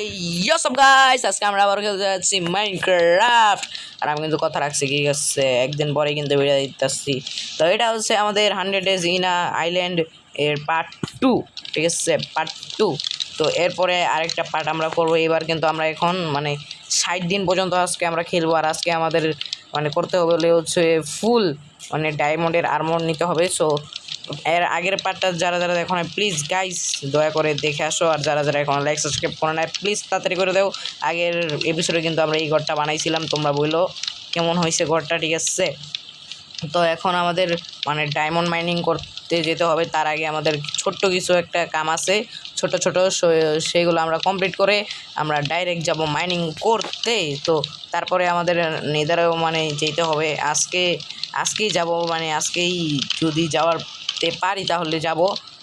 What's up guys, আজকে আমরা আবার খেলতে যাচ্ছি মাইনক্রাফট। আর আমি কিন্তু কথা রাখছি, কি আছে একদিন পরে কিন্তু ভিডিও দিতেছি। তো এটা হচ্ছে আমাদের 100 days in a island এর পার্ট 2, ঠিক আছে, পার্ট 2। তো এরপরে আরেকটা পার্ট আমরা করব। এবার কিন্তু আমরা এখন 60 দিন পর্যন্ত আজকে আমরা খেলবো। আর আজকে আমাদের করতে হবে হচ্ছে ফুল ডায়মন্ডের আর্মর নিতে হবে। সো এর আগের পার্টটা যারা যারা দেখো না, প্লিজ গাইস দয়া করে দেখে আসো। আর যারা যারা এখন লাইক সাবস্ক্রাইব করে না, প্লিজ তাড়াতাড়ি করে দাও। আগের এপিসোডে কিন্তু আমরা এই ঘরটা বানাইছিলাম, তোমরা বললো কেমন হয়েছে ঘরটা, ঠিক আছে। তো এখন আমাদের ডায়মন্ড মাইনিং করতে যেতে হবে। তার আগে আমাদের ছোট্ট কিছু একটা কাম আছে, ছোট ছোট, সেইগুলো আমরা কমপ্লিট করে আমরা ডাইরেক্ট যাব মাইনিং করতে। তো তারপরে আমাদের নেদারেও যেতে হবে। আজকেই যাব, আজকেই যদি যাওয়ারতে পারি তাহলে যাব।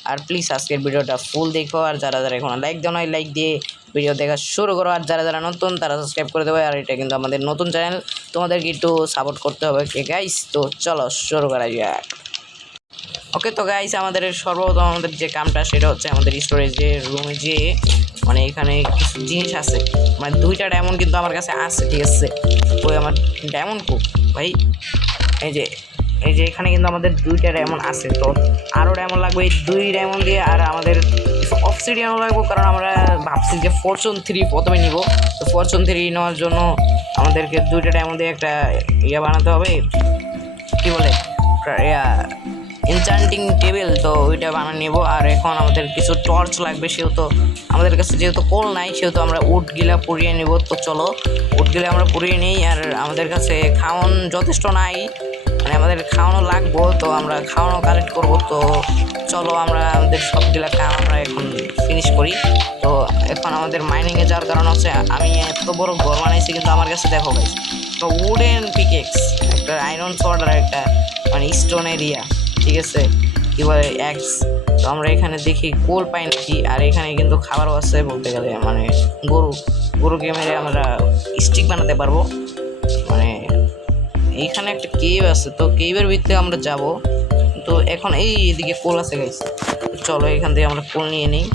আর প্লিজ আজকের ভিডিওটা ফুল দেখো। আর যারা যারা এখন লাইক দাও না, লাইক দিয়ে ভিডিও দেখা শুরু করো। আর যারা যারা নতুন তারা সাবস্ক্রাইব করে দেবে। আর এটা কিন্তু আমাদের নতুন চ্যানেল, তোমাদেরকে একটু সাপোর্ট করতে হবে, কে গাইস। তো চলো শুরু করা যাক। ওকে, তো গাইস আমাদের সর্বপ্রথম আমাদের যে কামটা সেটা হচ্ছে আমাদের স্টোরেজের রুমে যে এখানে কিছু জিনিস আছে। 2টা ডায়মন্ড কিন্তু আমার কাছে আছে, ঠিক আছে। ওই আমার ডায়মন্ড কো ভাই, এই যে এখানে কিন্তু আমাদের 2টা ডায়মন্ড আছে। তো আরও ডায়মন্ড লাগবে, এই 2 ডায়মন্ড দিয়ে। আর আমাদের কিছু অবসিডিয়ানও লাগবে, কারণ আমরা ভাবছি যে ফরচুন 3 প্রথমে নিব। তো ফরচুন 3 নেওয়ার জন্য আমাদেরকে 2টা ডায়মন্ড দিয়ে একটা বানাতে হবে, কী বলে, এনচান্টিং টেবিল। তো ওইটা বানিয়ে নেব। আর এখন আমাদের কিছু টর্চ লাগবে, সেহেতু আমাদের কাছে যেহেতু কোল নাই, সেহেতু আমরা উডগিলা পুড়িয়ে নেব। তো চলো উডগিলা আমরা পুড়িয়ে নিই। আর আমাদের কাছে খাওয়ান যথেষ্ট নাই, আমাদের খাওয়ানো লাগবো। তো আমরা খাওয়ানো কালেক্ট করব। তো চলো আমরা আমাদের সবগুলা কাম আমরা এখন ফিনিশ করি। তো এখন আমাদের মাইনিংয়ে যাওয়ার কারণ হচ্ছে আমি এত বড় ঘর বানাইছি, কিন্তু আমার কাছে দেখো ভাই একটা উডেন পিকেক্স, একটা আয়রন সর্ড আর একটা স্টোন এরিয়া, ঠিক আছে, কী বলে এক্স। তো আমরা এখানে দেখি কোল পাই নাকি। আর এখানে কিন্তু খাবারও আছে বলতে গেলে, গরুকে মেরে আমরা স্টিক বানাতে পারবো। এইখানে একটা কেভ আছে, তো কেভের ভিতরে আমরা যাব। তো এখন এদিকে কোল আছে গাইস। চলো এখান থেকে আমরা কোল নিয়ে নিই।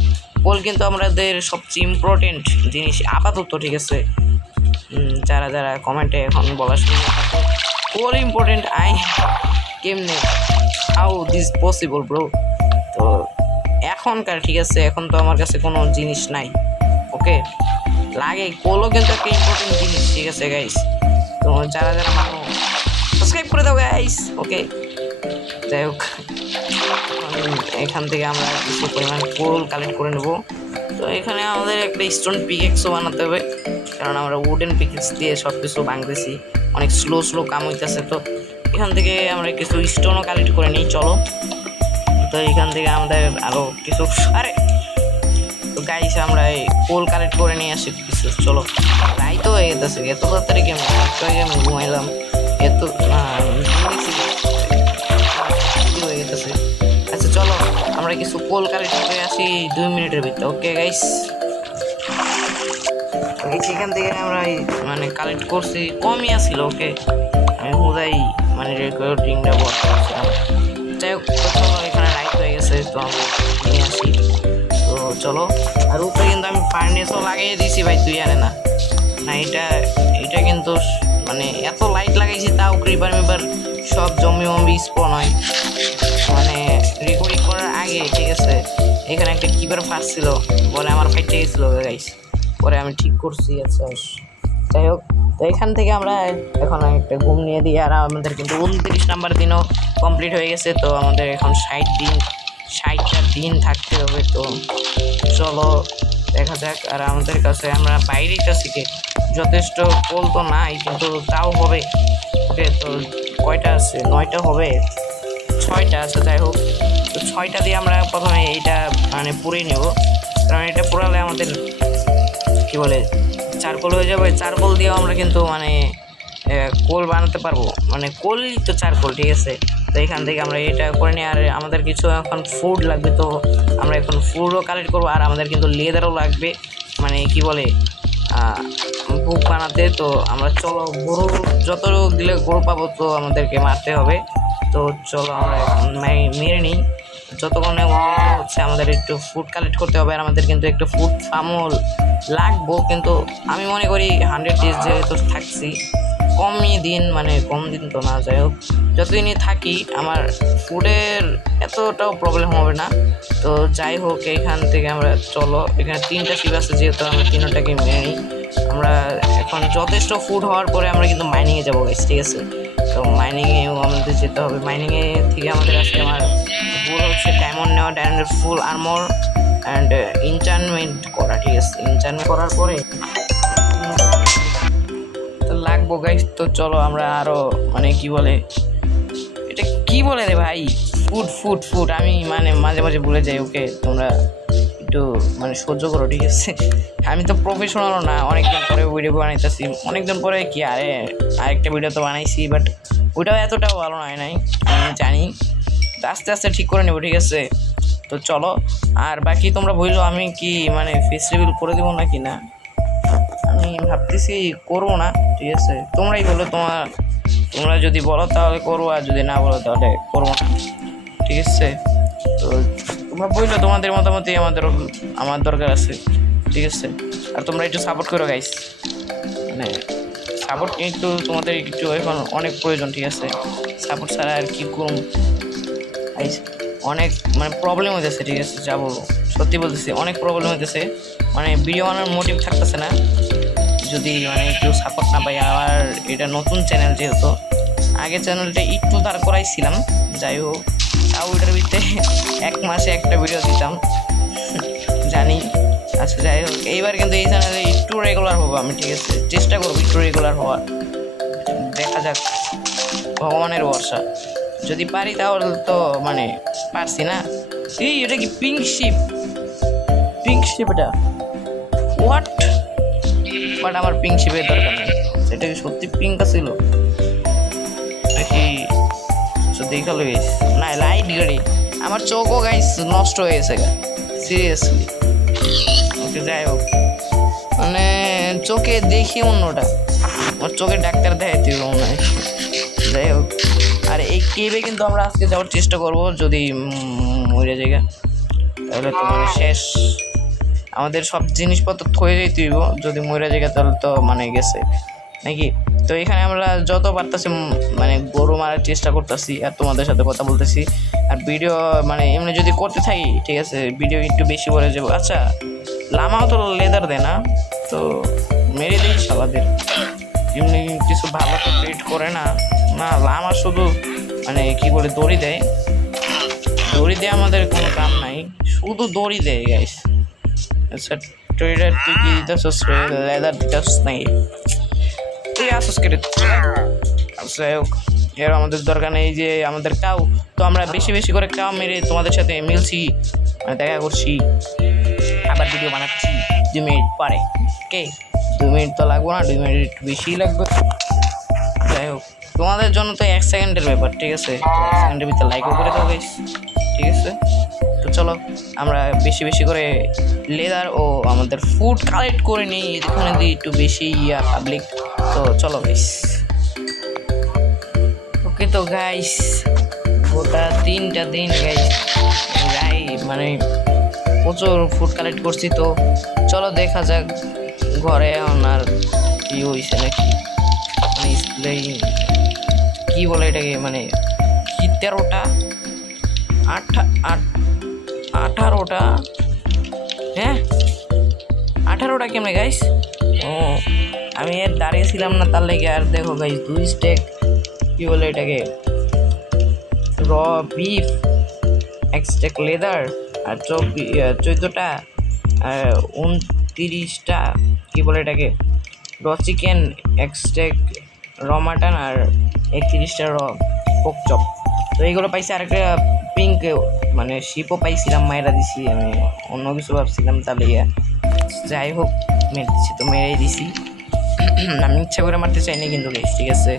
কোল কিন্তু আমাদের সবচেয়ে ইম্পর্টেন্ট জিনিস আপাতত, ঠিক আছে। যারা যারা কমেন্টে এখন বলা শুরু কোল ইম্পর্টেন্ট, কেমনে, হাউ দিস পসিবল ব্রো। তো এখনকার, ঠিক আছে, এখন তো আমার কাছে কোনো জিনিস নাই। ওকে, লাগে কোলও কিন্তু একটা ইম্পর্টেন্ট জিনিস, ঠিক আছে গাইস। তো যারা যারা সাবস্ক্রাইব করে দাও গাইস। ওকে, যাই হোক, এখান থেকে আমরা কিছু পরিমাণ কোল কালেক্ট করে নেব। তো এখানে আমাদের একটা স্টোন পিকেক্সও বানাতে হবে, কারণ আমরা উডেন পিকেক্স দিয়ে সব কিছু ভাঙতেছি, অনেক স্লো কাম হইতেছে। তো এখান থেকে আমরা কিছু স্টোনও কালেক্ট করে নিই, চলো। তো এখান থেকে আমাদের আরও কিছু, তো গাইস আমরা এই কোল কালেক্ট করে নিয়ে আসি কিছু, চলো। তাই তো হয়ে গেছে, এত তাড়াতাড়ি কেমন ঘুমাইলাম, এত হয়ে গেছে। আচ্ছা চলো আমরা কিছু কোল কালেক্ট করে আসি 2 মিনিটের ভিতরে। ওকে গাইস, সেখান থেকে আমরা কালেক্ট করছি, কমই আসছিল। ওকে, আমি বোধহয় রেকর্ডিংটা করছিলাম। যাই হোক, চলো এখানে লাইট হয়ে গেছে, তো আমরা নিয়ে আসি। তো চলো, আর উপরে কিন্তু আমি ফার্নেসও লাগিয়ে দিয়েছি ভাই, তুই জানে না। এটা কিন্তু এত লাইট লাগাইছি, তাও ক্রিপার সব জম্বি স্পন হয় রেকর্ডিং করার আগে, ঠিক আছে। এখানে একটা কিপার ফাঁসছিল বলে আমার ফাইটে গেছিলো গাইস, পরে আমি ঠিক করছি। আচ্ছা যাই হোক, তো এখান থেকে আমরা এখন একটা ঘুম নিয়ে দিই। আর আমাদের কিন্তু 29 নাম্বার দিনও কমপ্লিট হয়ে গেছে। তো আমাদের এখন 60টা দিন থাকতে হবে। তো চলো দেখা যাক। আর আমাদের কাছে আমরা বাইরের কাছে যথেষ্ট কোল তো নাই, কিন্তু তাও হবে। ওকে, তো কয়টা আছে, 9টা হবে, 6টা আছে। যাই হোক, তো 6টা দিয়ে আমরা প্রথমে এইটা পুড়িয়ে নেব, কারণ এটা পুরালে আমাদের কি বলে চারকোল হয়ে যাবে। চারকোল দিয়েও আমরা কিন্তু কোল বানাতে পারবো, কোলই তো চারকোল, ঠিক আছে। তো এখান থেকে আমরা এটা করে নিই। আর আমাদের কিছু এখন ফুড লাগবে, তো আমরা এখন ফুডও কালেক্ট করবো। আর আমাদের কিন্তু লেদারও লাগবে, কি বলে বুক বানাতে। তো আমরা চলো গরু যতগুলো গরু পাবো তো আমাদেরকে মারতে হবে। তো চলো আমরা মেরে নিই। যতক্ষণে হচ্ছে আমাদের একটু ফুড কালেক্ট করতে হবে, আর আমাদের কিন্তু একটু ফুড ফার্মও লাগবো। কিন্তু আমি মনে করি 100 ডেজ যেহেতু থাকছি, কমই দিন, মানে কম দিন তো না, যাই হোক যতদিনই থাকি আমার ফুডের এতটাও প্রবলেম হবে না। তো যাই হোক, এইখান থেকে আমরা চলো, এখানে 3টা শিপ আছে, যেহেতু আমরা 3টাকে মেনে নিই। আমরা এখন যথেষ্ট ফুড হওয়ার পরে আমরা কিন্তু মাইনিংয়ে যাবো গাইস, ঠিক আছে? তো মাইনিংয়েও আমাদের যেতে হবে। মাইনিংয়ে থেকে আমাদের আজকে আমার গোল হচ্ছে ডায়মন্ড নেওয়া, ডায়মন্ডের ফুল আর্মর অ্যান্ড ইনচার্টমেন্ট করা, ঠিক আছে? ইনচার্টমেন্ট করার পরে তো লাগবো গাইস। তো চলো আমরা আরও মানে কি বলে, এটা কি বলে রে ভাই, ফুড ফুড ফুড, আমি মানে মাঝে মাঝে ভুলে যাই, ওকে তোমরা একটু মানে সহ্য করো, ঠিক আছে? আমি তো প্রফেশনালও না, অনেকদিন পরে ভিডিও বানাইতেছি, অনেকদিন পরে কি আরেকটা ভিডিও তো বানাইছি, বাট ওইটাও এতটাও ভালো হয় নাই, আমি জানি। আস্তে আস্তে ঠিক করে নেবো, ঠিক আছে? তো চলো, আর বাকি তোমরা বললো আমি কি মানে ফেস রিভিল করে দেবো নাকি না, আমি ভাবতেছি করবো না, ঠিক আছে? তোমরাই বলো, তোমরা যদি বলো তাহলে করবো, আর যদি না বলো তাহলে করবো না, ঠিক আছে? তো তোমরা বললো তোমাদের মতামতই আমার দরকার আছে, ঠিক আছে? আর তোমরা একটু সাপোর্ট করো গাইস, মানে সাপোর্ট কিন্তু তোমাদের একটু এখন অনেক প্রয়োজন, ঠিক আছে? সাপোর্ট ছাড়া আর কি করুন গাইস, অনেক মানে প্রবলেম হইতেছে, ঠিক আছে? যা বলবো সত্যি বলতেছি, অনেক প্রবলেম হইতেছে, মানে ভিডিও বানানোর মোটিভ থাকতেছে না যদি মানে একটু সাপোর্ট না পাই। আর এটা নতুন চ্যানেল, যেহেতু আগে চ্যানেলটা একটু দাঁড় করাইছিলাম, যাই হোক তাও ওইটার ভিতরে 1 মাসে একটা ভিডিও দিতাম, জানি। আচ্ছা যাই হোক, এইবার কিন্তু এই চ্যানেলে একটু রেগুলার হবো আমি, ঠিক আছে? চেষ্টা করবো একটু রেগুলার হওয়ার, দেখা যাক, ভগবানের ভরসা, যদি পারি তাহলে তো মানে পারছি না। এই এটা কি পিঙ্ক শিপ? পিঙ্ক শিপ এটা হোয়াট? বাট আমার পিঙ্ক শিপের দরকার নেই, সেটা কি সত্যি পিঙ্ক ছিল নাকি? দেখালো গাইস, না লাইট গাড়ি, আমার চোখও গাইস নষ্ট হয়ে গেছে সিরিয়াসলি। ওকে যাই হোক, মানে চোখে দেখি অন্যটা, আমার চোখের ডাক্তার দেখাইতে হবে মনে হয়। যাই হোক, আর এই কেবে কিন্তু আমরা আজকে যাওয়ার চেষ্টা করবো, যদি মরে জায়গা তাহলে তো মানে শেষ, আমাদের সব জিনিসপত্র থয়ে যেতে হইব, যদি মরে জায়গা তাহলে তো মানে গেছে নাকি? তো এখানে আমরা যত পারতেছি মানে গরু মারার চেষ্টা করতেছি, আর তোমাদের সাথে কথা বলতেছি, আর ভিডিও মানে এমনি যদি করতে থাকি, ঠিক আছে, ভিডিও একটু বেশি বলে যাবো। আচ্ছা লামাও তো লেদার দেয় না, তো মেরে দিই শালাদের, এমনি কিছু ভালো তো ট্রিট করে না। না লামা শুধু মানে কি বলে দড়ি দেয়, দড়ি দিয়ে আমাদের কোনো কাম নাই, শুধু দড়ি দেয় গাইস। আচ্ছা ট্রেডার তুই কি দিতেছস রে, লেদার দিতেছস নাকি? তুই আসস কেটে, যাই হোক এর আমাদের দরকার নেই, যে আমাদের কাউ, তো আমরা বেশি বেশি করে কাউ মেরে তোমাদের সাথে মিলছি, মানে দেখা করছি, আবার ভিডিও বানাচ্ছি 2 মিনিট পরে, ওকে? 2 মিনিট তো লাগবো না, 2 মিনিট একটু বেশিই লাগবে। যাই হোক, তোমাদের জন্য তো 1 সেকেন্ডের ব্যাপার, ঠিক আছে? 1 সেকেন্ডের ভিতরে লাইকও করে দাও গাইস, ঠিক আছে? তো চলো আমরা বেশি বেশি করে লেদার ও আমাদের ফুড কালেক্ট করে নিই, এখানে দিয়ে একটু বেশি পাবলিক। তো চলো গাইস, ওকে। তো গাইস গোটা 3টা দিন গাইস মানে প্রচুর ফুড কালেক্ট করছি। তো চলো দেখা যাক ঘরে এখন আর কি হয়েছে নাকি, মানে স্কুলে কি বলে এটাকে, মানে কি 13টা 18টা, হ্যাঁ 18টা কেমনে গাইস? ও আমি এর দাঁড়িয়েছিলাম না তার লেগে। আর দেখো গাইস 2 স্টেক কি বলে এটাকে, র বিফ, 1 স্টেক লেদার, আর 14টা 29টা কি বলে এটাকে র চিকেন, 1 স্টেক র মাটন, আর 31টা র পোক চপ। তো এইগুলো পাইছি। আরেকটা পিঙ্ক মানে শিপও পাইছিলাম, মায়েরা দিছি, আমি অন্য কিছু ভাবছিলাম তাহলে। যাই হোক মেরে দিছি, তো মেরেই দিছি, আমি ইচ্ছা করে মারতে চাইনি কিন্তু গাইস, ঠিক আছে?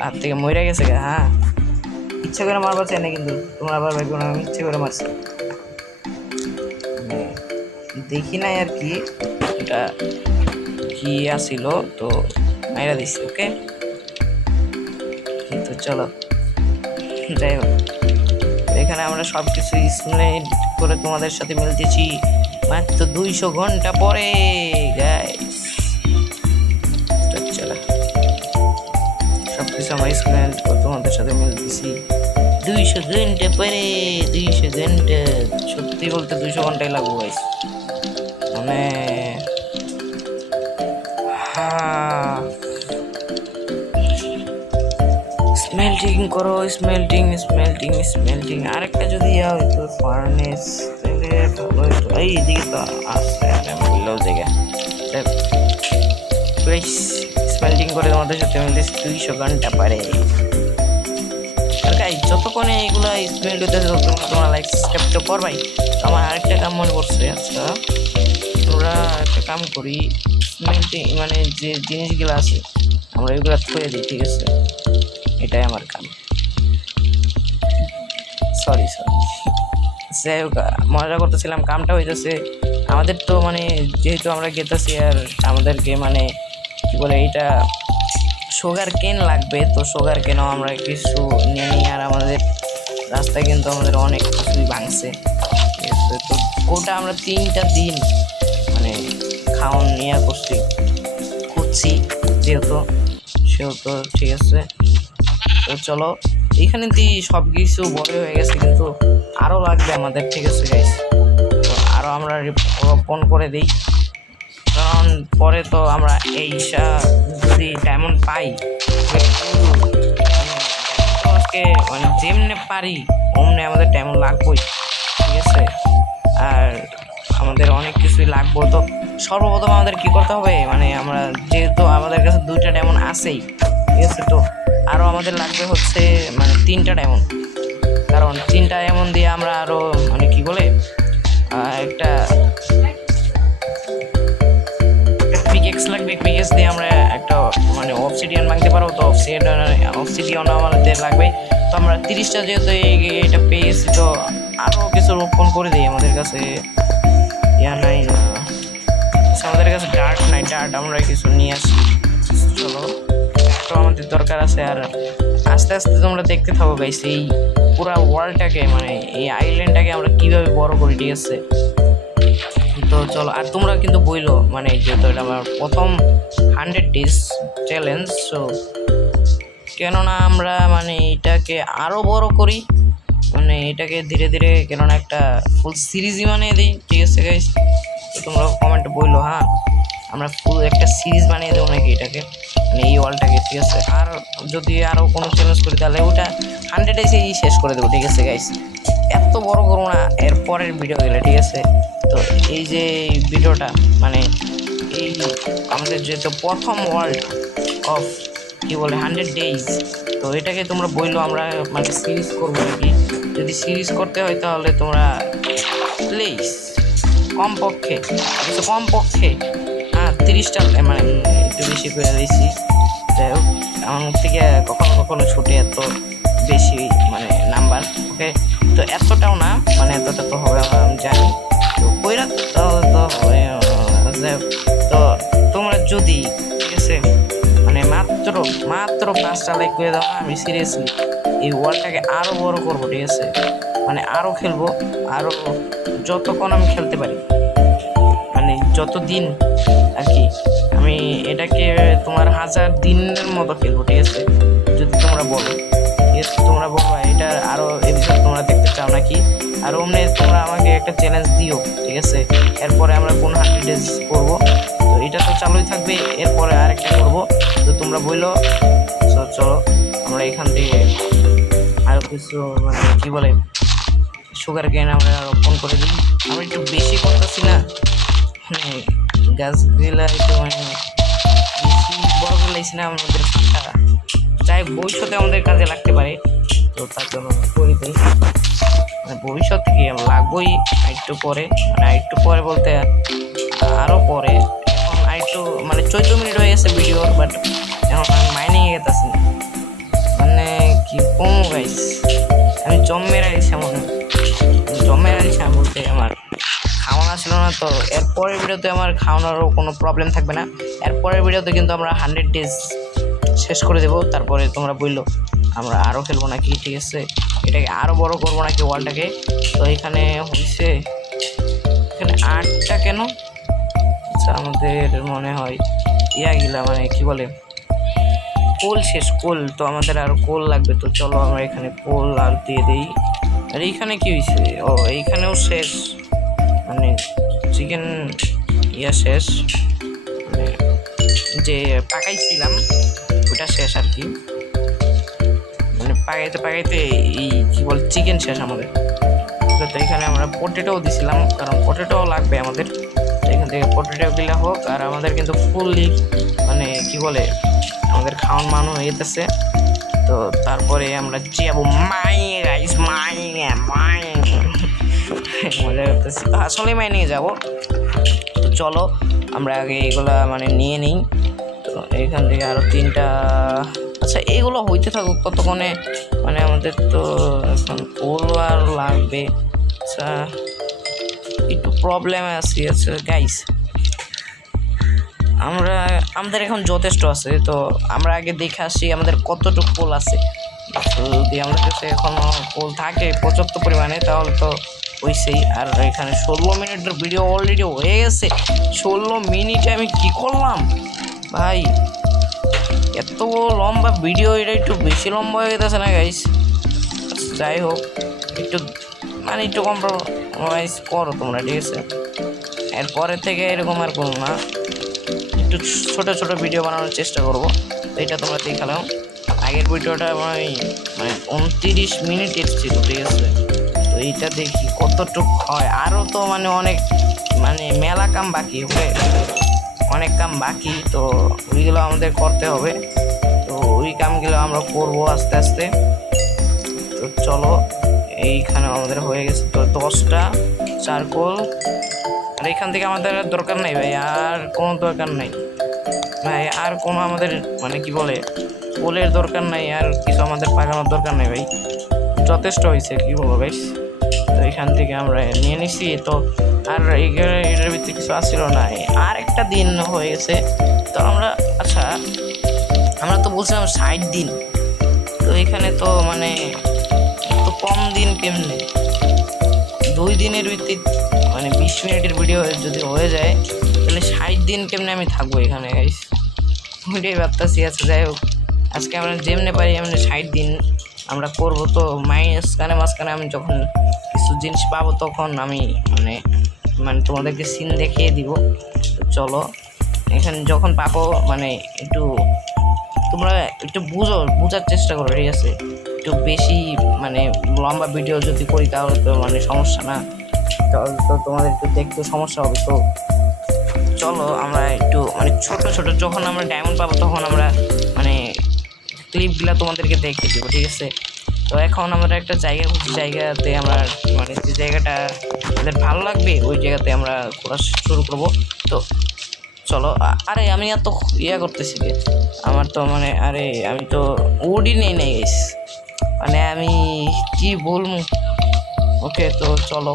হাত থেকে মরে গেছে, হ্যাঁ ইচ্ছা করে মারবার চাই না কিন্তু, তোমরা আবার ভাবো না আমি ইচ্ছে করে মারছি, দেখি নাই আর কি এটা কি আসিল, তো মাইরা দিছি, ওকে? তো চলো যাই হোক, এখানে আমরা সব কিছু স্মেল করে তোমাদের সাথে মিলতেছি মাত্র 200 ঘন্টা পরে গাইস। চলো সব কিছু আমরা স্মেল করে তোমাদের সাথে মিলতেছি 200 ঘন্টা পরে। 200 ঘন্টা, সত্যি বলতে 200 ঘন্টাই লাগবে গাইস। মানে স্মেল্টিং করো, স্মেল্টিং। আরেকটা যদি হয়তো ফার্নেস তাহলে ভালো হতো। এই দিকে তো আসছে আমি বললেও জায়গা স্মেল্টিং করে তোমাদের সাথে মিলতে 200 ঘন্টা পারে। আর গাইস যতক্ষণে এগুলো স্মেল হইতেছে তোমরা লাইক সাবস্ক্রাইব তো করবাই। আমার আরেকটা কাম মনে পড়ছে। আচ্ছা আমরা একটা কাম করি, স্মেল্টিং মানে যে জিনিসগুলো আছে আমরা এগুলো থুয়ে দিই, ঠিক আছে? এটাই আমার কাম। সরি যাই হোক, মজা করতেছিলাম। কামটা হইতেছে আমাদের তো মানে যেহেতু আমরা গেতেছি আর আমাদেরকে মানে কি বলে এটা সুগার কেন লাগবে, তো সুগার কেনও আমরা কিছু নিয়ে নিই। আর আমাদের রাস্তায় কিন্তু আমাদের অনেক কিছুই ভাঙছে, ঠিক আছে? তো ওটা আমরা 3টা দিন মানে খাওয়ান নিয়ে খুঁজছি যেহেতু সেহেতু, ঠিক আছে? তো চলো, এখানে দিয়ে সব কিছু বড় হয়ে গেছে কিন্তু আরও লাগবে আমাদের, ঠিক আছে গাইস? তো আরও আমরা রোপণ করে দিই, কারণ পরে তো আমরা এইসা যদি ডায়মন্ড পাই আজকে মানে যেমনে পারি অমনে আমাদের ডায়মন্ড লাগবেই, ঠিক আছে? আর আমাদের অনেক কিছুই লাগবে। তো সর্বপ্রথম আমাদের কি করতে হবে, মানে আমরা যেহেতু আমাদের কাছে 2টা ডায়মন্ড আছেই, ঠিক আছে? তো আরও আমাদের লাগবে হচ্ছে মানে 3টা ডায়মন্ড, কারণ 3টা ডায়মন্ড দিয়ে আমরা আরও মানে কি বলে একটা পিকেক্স লাগবে। পিকেক্স দিয়ে আমরা একটা মানে অবসিডিয়ান ভাঙতে পারবো। তো অবসিডিয়ান আমাদের লাগবে। তো আমরা 30টা যেহেতু এটা পেয়েছি, তো আরও কিছু রোপণ করে দিই। আমাদের কাছে নাই না, আমাদের কাছে ডার্ট আমরা কিছু নিয়ে আসি। চলো, তো আমাদের দরকার আছে। আর আস্তে আস্তে তোমরা দেখতে থাকো গাইস এই পুরা ওয়ার্ল্ডটাকে মানে এই আইল্যান্ডটাকে আমরা কিভাবে বড় করি, ঠিক আছে? তো চলো, আর তোমরা কিন্তু বইলো মানে যেহেতু এটা আমার প্রথম 100 ডেজ চ্যালেঞ্জ, সো কেননা আমরা মানে এটাকে আরও বড় করি, মানে এটাকে ধীরে ধীরে কেননা একটা ফুল সিরিজই বানিয়ে দিই, ঠিক আছে গাইস? তো তোমরা কমেন্টে বইলো, হ্যাঁ আমরা ফুল একটা সিরিজ বানিয়ে দেবো নাকি এটাকে, মানে এই ওয়ালটাকে, ঠিক আছে? আর যদি আরও কোনো চ্যালেঞ্জ করি তাহলে ওটা 100 ডেজেই শেষ করে দেবো, ঠিক আছে গাইস? এত বড় করবো না এর পরের ভিডিও গেলে, ঠিক আছে? তো এই যে ভিডিওটা মানে এই আমাদের যেহেতু প্রথম ওয়ার্ল্ড অফ কি বলে 100 ডেজ, তো এটাকে তোমরা বইলো আমরা মানে সিরিজ করবো নাকি। যদি সিরিজ করতে হয় তাহলে তোমরা প্লিজ কমপক্ষে 30টা মানে একটু বেশি করে দিয়েছি। যাই হোক, আমার মুখ থেকে কখনো ছুটে এত বেশি মানে নাম্বার, ওকে? তো এতটাও না, মানে এতটা তো হবে আমি জানি। তো কইরা তো তোমরা যদি, ঠিক আছে, মানে মাত্র 5টা লাইক করে দাও, আমি সিরিয়াসলি এই ওয়ার্ল্ডটাকে আরও বড় করবো, ঠিক আছে? মানে আরও খেলবো, আরও যতক্ষণ আমি খেলতে পারি, মানে যতদিন আর কি আমি এটাকে তোমার 1000 দিনের মতো খেলবো, ঠিক আছে? যদি তোমরা বলো, ঠিক আছে? তোমরা বলবো এটা আরও এপিসোড তোমরা দেখতে চাও নাকি, আর অমনি তোমরা আমাকে একটা চ্যালেঞ্জ দিও, ঠিক আছে? এরপরে আমরা কোন 100 ডেজ করবো, তো এটা তো চালুই থাকবে, এরপরে আরেকটা করবো। তো তোমরা বললো, চলো আমরা এখান থেকে আরও কিছু মানে কি বলে সুগার কেন আমরা রোপণ করে দিই। আমরা একটু বেশি করতেছি না, মানে গাছগুলা একটু মানে বেশি বড় করে লাগছে না আমাদের ফাঁকা, যাই ভবিষ্যতে আমাদের কাজে লাগতে পারে। তো তার জন্য করি তাই, মানে ভবিষ্যৎ থেকে লাগবোই একটু পরে, মানে একটু পরে বলতে আরও পরে। এখন একটু মানে 14 মিনিট হয়ে গেছে ভিডিওর, বাট এখন আমি মাইনিং গেতেছি না, মানে কি কম গাইস, আমি জম্মের আইছি বলতে আমার খাওয়ানো ছিল না। তো এরপরের ভিডিওতে আমার খাওয়ানোরও কোনো প্রবলেম থাকবে না। এরপরের ভিডিওতে কিন্তু আমরা 100 ডেজ শেষ করে দেবো, তারপরে তোমরা বললো আমরা আরও খেলবো নাকি, ঠিক আছে, এটাকে আরও বড় করবো নাকি ওয়ালটাকে। তো এখানে হয়েছে এখানে 8টা কেন, আচ্ছা আমাদের মনে হয় গিলা মানে কি বলে কোল শেষ, কোল তো আমাদের আর কোল লাগবে। তো চলো আমরা এখানে কোল আর দিয়ে দিই। আর এইখানে কি হয়েছে, ও এইখানেও শেষ, মানে চিকেন শেষ, মানে যে পাকাইছিলাম ওটা শেষ আর কি, মানে পাকাইতে পাকাইতে এই কি বল চিকেন শেষ আমাদের। তো এখানে আমরা পটেটোও দিছিলাম, কারণ পটেটোও লাগবে আমাদের। এখান থেকে পটেটো দিলে হোক। আর আমাদের কিন্তু ফুললি মানে কি বলে আমাদের খাওয়ান মানো হইতেছে। তো তারপরে আমরা যাবো মাইনে গাইস, মাইনে মজা করতেছি, আসলে মাইনে যাবো। তো চলো আমরা আগে এগুলা মানে নিয়ে নিই। তো এখান থেকে আরও 3টা, আচ্ছা এগুলো হইতে থাকুক ততক্ষণে, মানে আমাদের তো এখন ওগুলো আর লাগবে। আচ্ছা একটু প্রবলেমে আছি। আচ্ছা গাইস আমাদের এখন যথেষ্ট আছে, তো আমরা আগে দেখে আসি আমাদের কতটুকু পোল আছে। যদি আমাদের কাছে এখনো পোল থাকে পর্যাপ্ত পরিমাণে তাহলে তো হইছেই। আর এখানে 16 মিনিটের ভিডিও অলরেডি হয়ে গেছে। 16 মিনিটে আমি কি করলাম ভাই, এত লম্বা ভিডিও, এটা একটু বেশি লম্বা হয়ে গেছে না গাইস। যাই হোক একটু মানে একটু কম্প্রোমাইজ করো তোমরা, ঠিক আছে, এরপরে থেকে এরকম আর করো না, একটু ছোট ছোট ভিডিও বানানোর চেষ্টা করবো। তো এটা তোমরা দেখালাম, আগের ভিডিওটা মানে 29 মিনিটের ছিল, ঠিক আছে। তো এইটা দেখি কতটুকু হয়, আরও তো মানে অনেক মানে মেলা কাম বাকি, ওকে অনেক কাম বাকি, তো ওইগুলো আমাদের করতে হবে। তো ওই কামগুলো আমরা করবো আস্তে আস্তে। তো চলো এইখানে আমাদের হয়ে গেছে তো 10টা চারকোল। আর এখান থেকে আমাদের দরকার নাই ভাই, আর কোনো দরকার নাই ভাই, আর কোনো আমাদের মানে কি বলে পোলের দরকার নাই, আর কিছু আমাদের পাকানোর দরকার নাই ভাই, যথেষ্ট হয়েছে কি বলবো ভাই। তো এখান থেকে আমরা নিয়ে নিছি। তো আর এটার ভিতরে কিছু আসছিল না, আর একটা দিন হয়ে গেছে। তো আমরা আচ্ছা আমরা তো বলছিলাম 60 দিন, তো এখানে তো মানে তো কম দিন কেমনে, 2 দিনের ভিত্তি মানে 20 মিনিটের ভিডিও যদি হয়ে যায় তাহলে 60 দিন কেমনে আমি থাকবো এখানে গাইস, ওইটাই ভাবতেছি। আচ্ছা যাই হোক, আজকে আমরা যেমনে পারি এমনি 60 দিন আমরা করবো। তো মাঝখানে আমি যখন কিছু জিনিস পাবো তখন আমি মানে মানে তোমাদেরকে সিন দেখিয়ে দিব। তো চলো এখানে যখন পাবো মানে একটু তোমরা একটু বোঝার চেষ্টা করো, ঠিক আছে, একটু বেশি মানে লম্বা ভিডিও যদি করি তাহলে তো মানে সমস্যা না, তাহলে তো তোমাদের একটু দেখতে সমস্যা হবে। তো চলো আমরা একটু মানে ছোট ছোট যখন আমরা ডায়মন্ড পাবো তখন আমরা মানে ক্লিপগুলো তোমাদেরকে দেখে দেবো, ঠিক আছে। তো এখন আমরা একটা জায়গাতে আমরা মানে যে জায়গাটা আমাদের ভালো লাগবে ওই জায়গাতে আমরা করা শুরু করবো। তো চলো, আরে আমি এত করতেছি যে আমার তো মানে আরে আমি তো উডই নেই গাইস, মানে আমি কি বলবো। ওকে তো চলো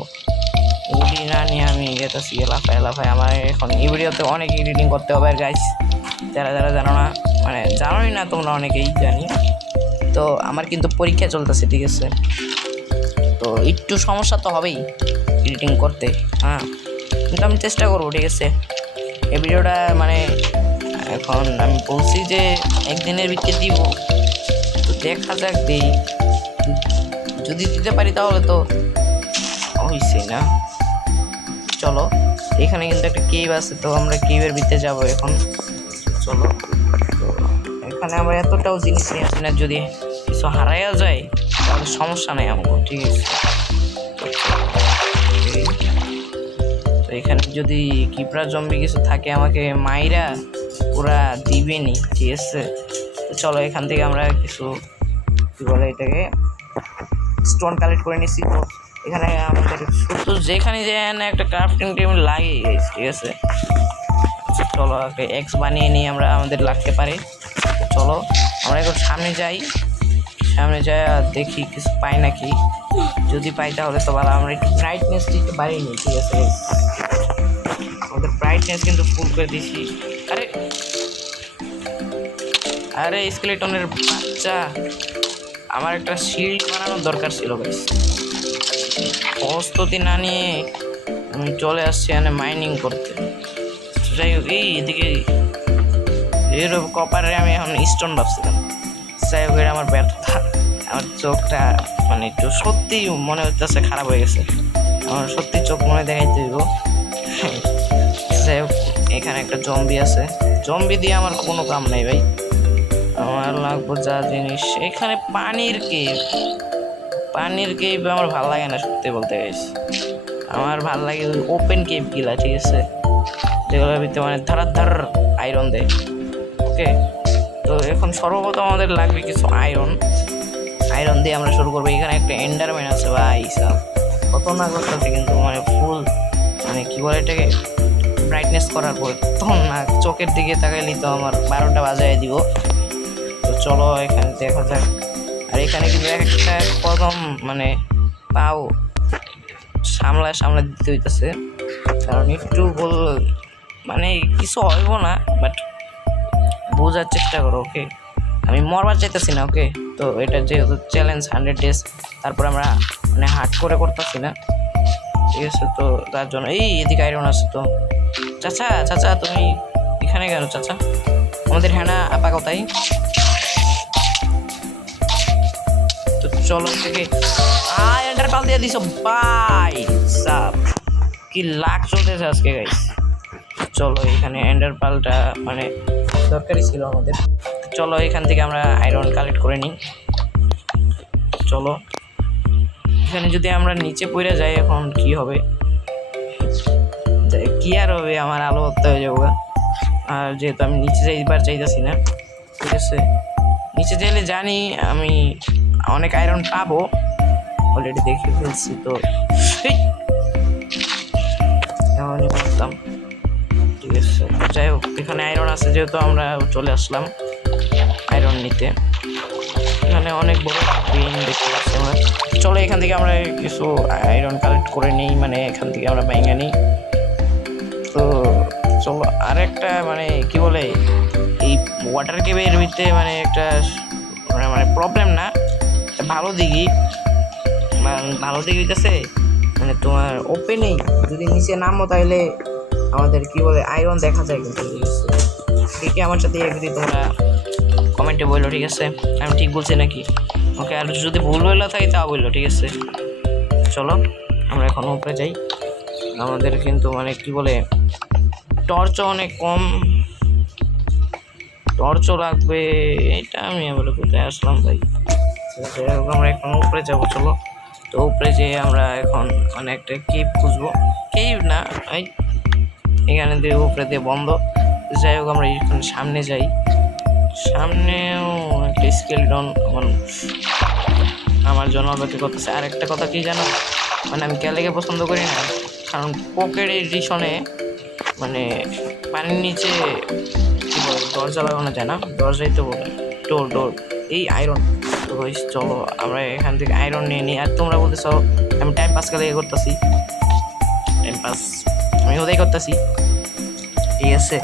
উডি না নিয়ে আমি গেতেছি লাফায় আমার এখন এই ভিডিওতে অনেক এডিটিং করতে হবে আর গাইস, যারা জানো না মানে জানোই না তোমরা অনেকেই জানি। তো আমার কিন্তু পরীক্ষা চলতেছে, ঠিক আছে, তো একটু সমস্যা তো হবেই এডিটিং করতে, হ্যাঁ, কিন্তু আমি চেষ্টা করবো, ঠিক আছে। এই ভিডিওটা মানে এখন আমি বলছি যে একদিনের ভিতরে দিব, তো দেখা যাক দিই, যদি দিতে পারি তাহলে তো হইছে না। চলো এখানে কিন্তু একটা কেভ আছে, তো আমরা কেভের ভিতরে যাব এখন। চলো তো এখানে আমরা এতটাও জিনিস নিয়ে আসি না, যদি কিছু হারাইয়া যায় তাহলে সমস্যা নেই আমাকে, ঠিক আছে। তো এখানে যদি কিপরা জম্বি কিছু থাকে আমাকে মাইরা ওরা দিবেনি, ঠিক আছে। তো চলো এখান থেকে আমরা কিছু কী বলে এটাকে স্টোন কালেক্ট করে নিচ্ছি। তো এখানে আমাদের শুধু যেখানে একটা ক্রাফটিং টেবিল লাগিয়ে গেছে, ঠিক আছে। চলো এক্স বানিয়ে নিয়ে আমরা আমাদের লাগতে পারে। চলো আমরা এখন সামনে যাই আর দেখি কিছু পাই নাকি, যদি পাই তাহলে তো ভালো। আমরা একটু ব্রাইটনেসটা একটু বাড়িয়ে নিই, ঠিক আছে, আমাদের ব্রাইটনেস কিন্তু ফুল করে দিছি। আরে স্কেলেটনের বাচ্চা, আমার একটা শিল্ড বানানোর দরকার ছিল গাইস। প্রস্তুতি না নিয়ে আমি চলে আসছি এখানে মাইনিং করতে। যাই হোক, এই এদিকে এরকম কপারে আমি এখন স্টোন ভাবছিলাম। যাই হোক, এটা আমার ব্যর্থতা। আমার চোখটা মানে একটু সত্যি মনে হচ্ছে খারাপ হয়ে গেছে। আমার সত্যি চোখ মনে দেখাইতে হইব। যাই হোক, এখানে একটা জম্বি আছে। জম্বি দিয়ে আমার কোনো কাম নাই ভাই। আমার লাগবো যা জিনিস, এখানে পানির কেভ আমার ভালো লাগে না সত্যি বলতে গেছি। আমার ভালো লাগে ওপেন কেভ গিলা, ঠিক আছে, যেগুলোর ভিতরে মানে ধার আয়রন দেয়। ওকে, তো এখন সর্বপ্রথম আমাদের লাগবে কিছু আয়রন দিয়ে আমরা শুরু করবো। এখানে একটা এন্ডারম্যান আছে ভাই সাব, কত না করতেছে কিন্তু মানে ফুল মানে কি বলে এটাকে ব্রাইটনেস করার পরে তখন না চোখের দিকে তাকাইলেই তো আমার 12টা বাজায় দিব। তো চলো এখানে দেখা যাক। আর এখানে কিন্তু একটা কদম মানে পাও সামলা দিতে হইতেছে, কারণ একটু মানে কিছু হইব না, বাট বোঝার চেষ্টা করো। ওকে, আমি মরবার চাইতেছি না। ওকে, তো এটা যেহেতু চ্যালেঞ্জ 100 ডেজ, তারপর আমরা মানে হার্ড করে করতেছি না, ঠিক আছে, তো তার জন্য এই এদিকে আয়রন আছে। তো চাচা তুমি এখানে গেল চাচা, আমাদের হ্যানা আপা কোথায়? তো চলো থেকে এন্টার পাল দিয়ে দিছো বাই সাপ, কি লাখ চলতেছে আজকে গাইস। চলো এখানে এন্ডার পালটা মানে দরকারি ছিল আমাদের। চলো এখান থেকে আমরা আয়রন কালেক্ট করে নিই। চলো এখানে যদি আমরা নিচে পড়ে যাই এখন কি হবে? কি আর হবে, আমার আলো হতে হয়ে যাবো। আর যেহেতু আমি নিচে যাইবার চাইতেছি না, ঠিক আছে, নিচে চাইলে জানি আমি অনেক আয়রন পাবো, অলরেডি দেখে ফেলছি। তো এমনই করতাম, ঠিক আছে। যাই হোক, এখানে আয়রন আছে যেহেতু আমরা চলে আসলাম আয়রন নিতে। এখানে অনেক বড় গ্রিন দেখতে পাচ্ছি আমরা। চলো এখান থেকে আমরা কিছু আয়রন কালেক্ট করে নিই, মানে এখান থেকে আমরা বাইঙ্গা নিই। তো চলো আরেকটা মানে কি বলে এই ওয়াটার কেভের ভিতরে মানে একটা মানে প্রবলেম না, ভালো দিকই হইতেছে মানে তোমার ওপেনেই যদি নিচে নামো তাহলে আমাদের কি বলে আয়রন দেখা যায় কিন্তু, ঠিক আছে। ঠিক আমার সাথে এগ্রি তোমরা কমেন্টে বললো, ঠিক আছে, আমি ঠিক বলছি নাকি? ওকে, আর যদি ভুল বললো থাকি তাও বললো, ঠিক আছে। চলো আমরা এখন উপরে যাই। আমাদের কিন্তু মানে কি বলে টর্চও অনেক কম, টর্চও লাগবে। এটা আমি বলে কোথায় আসলাম ভাই? আমরা এখন উপরে যাবো। চলো, তো উপরে যেয়ে আমরা এখন মানে একটা কেভ খুঁজবো। কেভ না, এখানে দিয়ে উপরে দিয়ে বন্ধ। যাই হোক, আমরা এখন সামনে যাই। সামনেও একটা স্কেলটন আমার জন্য অপেক্ষা করতেছে। আর একটা কথা কি জানো, মানে আমি ক্যালেকে পছন্দ করি না, কারণ পকেট এডিশনে মানে পানির নিচে কী বলে দরজা লাগানো যায় না, দরজাই তো বলে ডোর এই আয়রন। তো চলো আমরা এখান থেকে আয়রন নিয়ে নিই। আর তোমরা বলতেছ আমি টাইম পাস কালে করতেছি, টাইম পাস আমি ওটাই করতেছি, ঠিক আছে।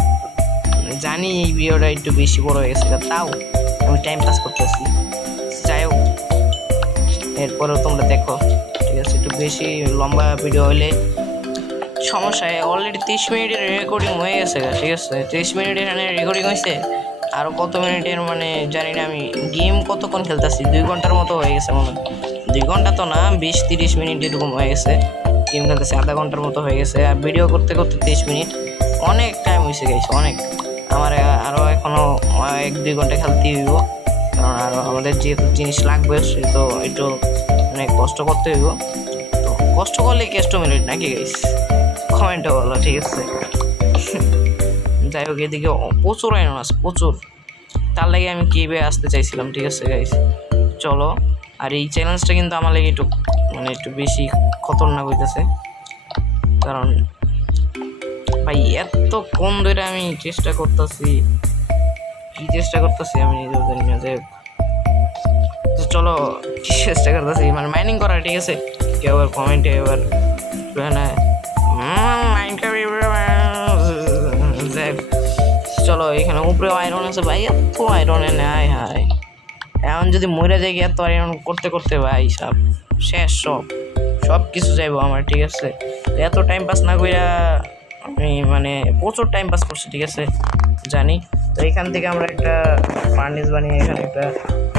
জানি এই ভিডিওটা একটু বেশি বড় হয়ে গেছে, তাও আমি টাইম পাস করতেছি। যাই হোক, এরপরেও তোমরা দেখো, ঠিক আছে। একটু বেশি লম্বা ভিডিও হলে সমস্যা। অলরেডি 30 মিনিটের রেকর্ডিং হয়ে গেছে, ঠিক আছে। 30 মিনিটের এখানে রেকর্ডিং হয়েছে, আরও কত মিনিটের মানে জানি না। আমি গেম কতক্ষণ খেলতেছি, 2 ঘন্টার মতো হয়ে গেছে মনে হয়। 2 ঘন্টা তো না, 20-30 মিনিট এরকম হয়ে গেছে। গেম খেলতেছি আধা ঘন্টার মতো হয়ে গেছে, আর ভিডিও করতে 30 মিনিট, অনেক টাইম হয়েছে গেছে অনেক। আমার আরও এখনও 1-2 ঘন্টা খেলতেই হইব, কারণ আরও আমাদের যেহেতু জিনিস লাগবে সে তো একটু মানে কষ্ট করতে হইব। তো কষ্ট করলে কেষ্ট মিনিট নাকি গাইস, কমেন্টে বলো, ঠিক আছে। যাই হোক, এদিকে প্রচুর আয়রন আছে, প্রচুর। তার লাগে আমি কেভে আসতে চাইছিলাম, ঠিক আছে গাইস। চলো, আর এই চ্যালেঞ্জটা কিন্তু আমার লাগে একটু মানে একটু বেশি খতরনাক হইতেছে, কারণ ভাই এত কম ধরে আমি চেষ্টা করতেছি আমি নিজেও জানি না। যে চলো চেষ্টা করতেছি মানে মাইনিং করা, ঠিক আছে। কেউ আবার কমেন্টে এবার চলো, এখানে উপরেও আয়রন আছে ভাই, এত আয়রনে নেয় হায়। এখন যদি মরে যাই এত আয়রন করতে করতে ভাই সব শেষ, সব কিছু যাইবো আমার, ঠিক আছে। এত টাইম পাস না কইরা আমি মানে প্রচুর টাইম পাস করছি, ঠিক আছে জানি। তো এখান থেকে আমরা একটা ফার্নেস বানিয়ে এখানে একটা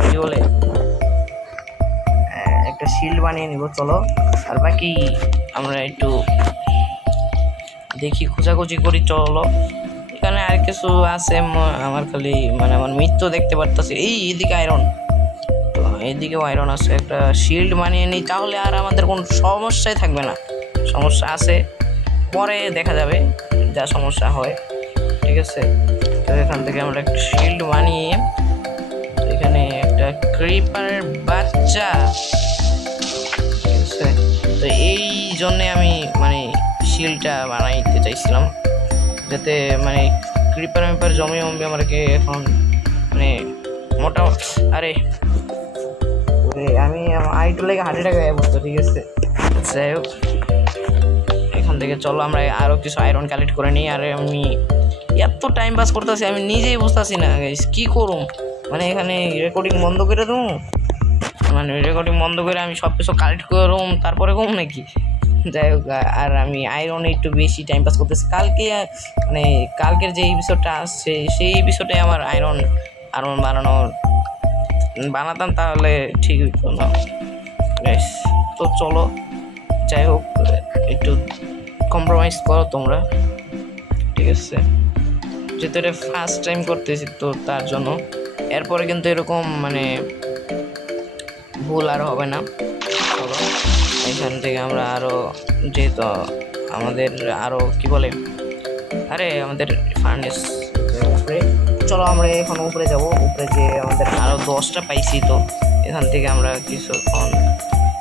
কি বলে একটা শিল্ড বানিয়ে নিব চলো। আর বাকি আমরা একটু দেখি খোঁজাখুঁজি করি চলো। এখানে আর কিছু আছে আমার খালি মানে আমার মৃত্যু দেখতে পারতেছি। এইদিকে আয়রন, তো এইদিকেও আয়রন আছে, একটা শিল্ড বানিয়ে নিই তাহলে আর আমাদের কোনো সমস্যাই থাকবে না। সমস্যা আছে পরে দেখা যাবে যা সমস্যা হয়, ঠিক আছে। তো এখান থেকে আমরা একটা শিল্ড বানিয়ে এখানে একটা ক্রিপারের বাচ্চা, ঠিক আছে। তো এই জন্যে আমি মানে শিল্ডটা বানাইতে চাইছিলাম যাতে মানে ক্রিপার মিপার জমে আমাকে এখন মানে মোটা আরে আমি আইটু লেগে 100 টাকা বলতো, ঠিক আছে। যাই হোক এখান থেকে চলো আমরা আরও কিছু আয়রন কালেক্ট করে নিই। আর আমি এত টাইম পাস করতেছি আমি নিজেই বুঝতেছি না গাইস কী করুম। মানে এখানে রেকর্ডিং বন্ধ করে দেবো, মানে রেকর্ডিং বন্ধ করে আমি সব কিছু কালেক্ট করুম তারপরে কম নাকি। যাই হোক, আর আমি আয়রনে একটু বেশি টাইম পাস করতেছি। কালকে মানে কালকের যে এপিসোডটা আসছে সেই এপিসোডে আমার আয়রন বানাতাম তাহলে ঠিক হইতো না। তো চলো যাই হোক একটু কম্প্রোমাইজ করো তোমরা, ঠিক আছে। যেহেতু এটা ফার্স্ট টাইম করতেছি তো তার জন্য এরপরে কিন্তু এরকম মানে ভুল আর হবে না। চলো এখান থেকে আমরা আরও যেহেতু আমাদের আরও কি বলে আরে আমাদের ফার্নেস উপরে, চলো আমরা এখন উপরে যাব। উপরে যে আমাদের আরও 10টা পাইছি, তো এখান থেকে আমরা কিছুক্ষণ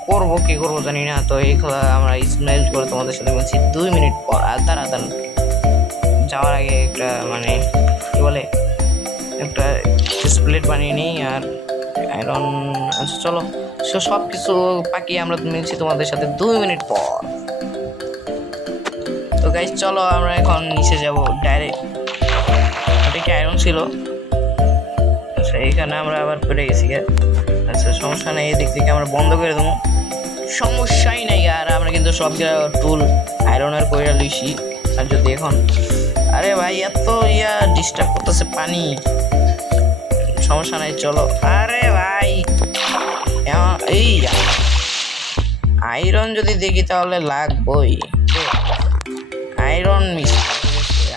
করবো কি করবো জানি না। তো এই কথা আমরা স্মেল করে তোমাদের সাথে বলছি 2 মিনিট পর। আদান যাওয়ার আগে একটা মানে কি বলে একটা স্প্লেট বানিয়ে নিই আর আয়রন। আচ্ছা চলো সব কিছু পাকিয়ে আমরা মিলছি তোমাদের সাথে 2 মিনিট পর। তো গাইস চলো আমরা এখন নিচে যাব ডাইরেক্ট। এটা কি আয়রন ছিল? আচ্ছা এইখানে আমরা আবার পড়ে গেছি। আচ্ছা সমস্যা নেই, এই দিক থেকে আমরা বন্ধ করে দেবো, সমস্যাই নেই। আর আমরা কিন্তু সব টুল আয়রনের কইরা লইছি। আর যদি এখন আরে ভাই এত ডিস্টার্ব করতেছে পানি, সমস্যা নাই চলো। আরে ভাই এই আয়রন যদি দেখি তাহলে লাগবই, আয়রন মিস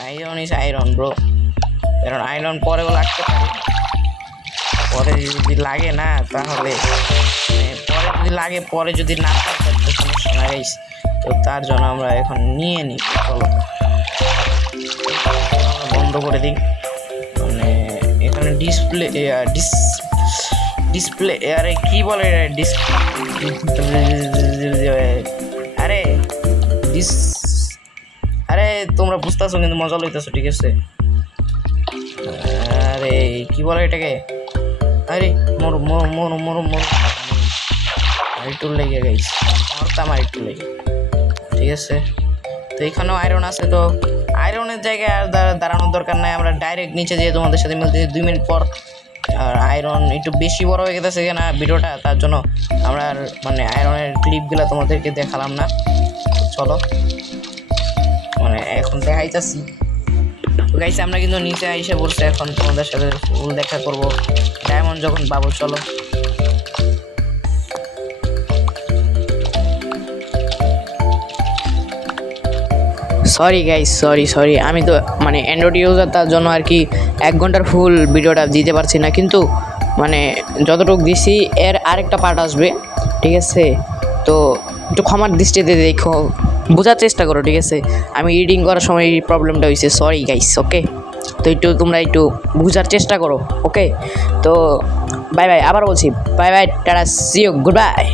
আয়রন ইস আয়রন ব্রো, কারণ আয়রন পরেও লাগতে পারে। পরে যদি লাগে না তাহলে পরে যদি লাগে, পরে যদি না থাকে তো সমস্যা নাই। তো তার জন্য আমরা এখন নিয়ে নিই চলো, বন্ধ করে দিই। মানে এখানে ডিসপ্লে আরে কি বলে আরে তোমরা বুঝতেছো কিন্তু মজা লইতেছো, ঠিক আছে। আরে কি বলে এটাকে, আরে মরো মরো মরো মরো মরো আরেকটু লেগে গেছে, আমার একটু লেগে, ঠিক আছে। তো এখানেও আয়রন আছে, তো আয়রনের জায়গায় আর দাঁড়ানোর দরকার নাই, আমরা ডাইরেক্ট নিচে যেয়ে তোমাদের সাথে মিলতেছি 2 মিনিট পর। আর আয়রন একটু বেশি বড় হয়ে গেছে না ভিডিওটা, তার জন্য আমরা আর মানে আয়রনের ক্লিপগুলো তোমাদেরকে দেখালাম না। চলো মানে এখন দেখাইতেছি। তো গাইস আমরা কিন্তু নিচে এসে বলছি, এখন তোমাদের সাথে ফুল দেখা করব ডায়মন্ড যখন পাবো। চলো সরি গাইস, সরি আমি তো মানে অ্যান্ড্রয়েড ইউজার, তার জন্য আর কি 1 ঘন্টার ফুল ভিডিওটা দিতে পারছি না, কিন্তু মানে যতটুকু দিছি এর আরেকটা পার্ট আসবে, ঠিক আছে। তো একটু ক্ষমার দৃষ্টিতে দেখো, বোঝার চেষ্টা করো, ঠিক আছে। আমি এডিটিং করার সময় এই প্রবলেমটা হয়েছে, সরি গাইস, ওকে। তো তোমরা একটু বোঝার চেষ্টা করো, ওকে। তো বাই বাই, আবার বলছি bye bye, tata, see you, good by.